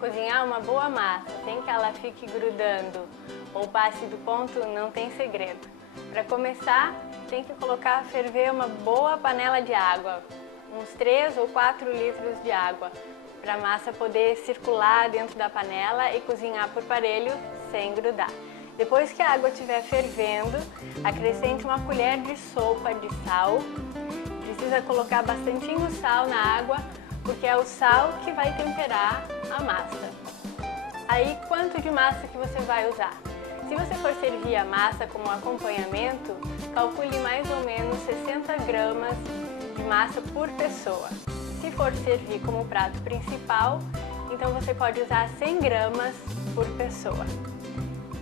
Cozinhar uma boa massa sem que ela fique grudando ou passe do ponto não tem segredo. Para começar, tem que colocar a ferver uma boa panela de água, uns 3 ou 4 litros de água, para a massa poder circular dentro da panela e cozinhar por parelho sem grudar. Depois que a água estiver fervendo, acrescente uma colher de sopa de sal. Precisa colocar bastantinho sal na água, porque é o sal que vai temperar a massa. Aí, quanto de massa que você vai usar? Se você for servir a massa como acompanhamento, calcule mais ou menos 60 gramas de massa por pessoa. Se for servir como prato principal, então você pode usar 100 gramas por pessoa.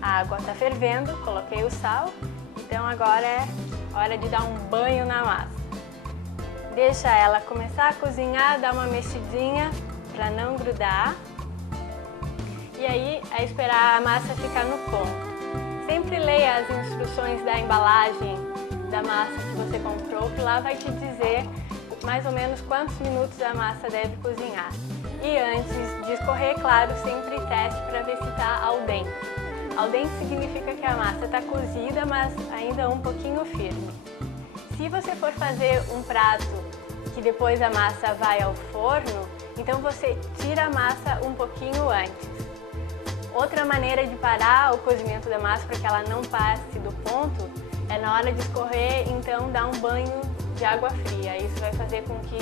A água está fervendo, coloquei o sal, então agora é hora de dar um banho na massa. Deixa ela começar a cozinhar, dá uma mexidinha para não grudar. E aí é esperar a massa ficar no ponto. Sempre leia as instruções da embalagem da massa que você comprou, que lá vai te dizer mais ou menos quantos minutos a massa deve cozinhar. E antes de escorrer, claro, sempre teste para ver se está al dente. Al dente significa que a massa está cozida, mas ainda um pouquinho firme. Se você for fazer um prato que depois a massa vai ao forno, então você tira a massa um pouquinho antes. Outra maneira de parar o cozimento da massa para que ela não passe do ponto é na hora de escorrer, então dar um banho de água fria. Isso vai fazer com que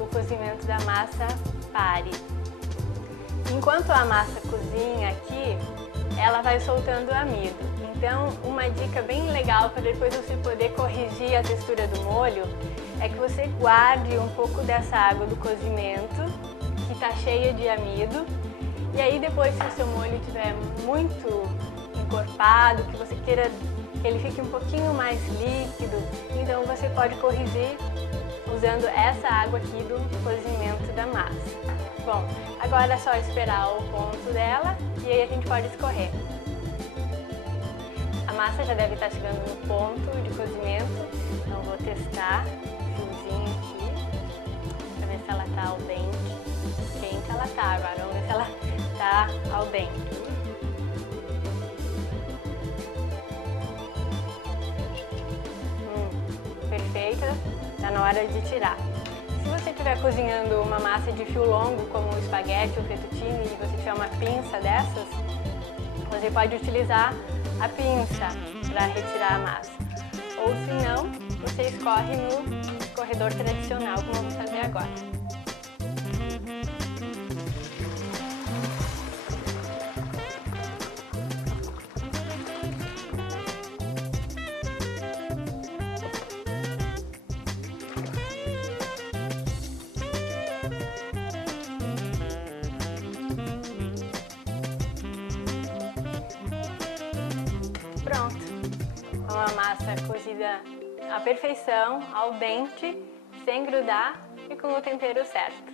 o cozimento da massa pare. Enquanto a massa cozinha aqui, ela vai soltando amido. Então, uma dica bem legal para depois você poder corrigir a textura do molho é que você guarde um pouco dessa água do cozimento, que está cheia de amido, e aí depois, se o seu molho estiver muito encorpado, que você queira que ele fique um pouquinho mais líquido, então você pode corrigir usando essa água aqui do cozimento da massa. Bom, agora é só esperar o ponto dela e aí a gente pode escorrer. A massa já deve estar chegando no ponto de cozimento, então vou testar o fiozinho aqui para ver se ela está al dente. Quente ela está, agora vamos ver se ela está al dente. Perfeita, está na hora de tirar. Se você estiver cozinhando uma massa de fio longo, como o espaguete ou fettuccine, e você tiver uma pinça dessas, você pode utilizar a pinça para retirar a massa. Ou se não, você escorre no escorredor tradicional, como eu vou fazer agora. Pronto, uma massa cozida à perfeição, al dente, sem grudar e com o tempero certo.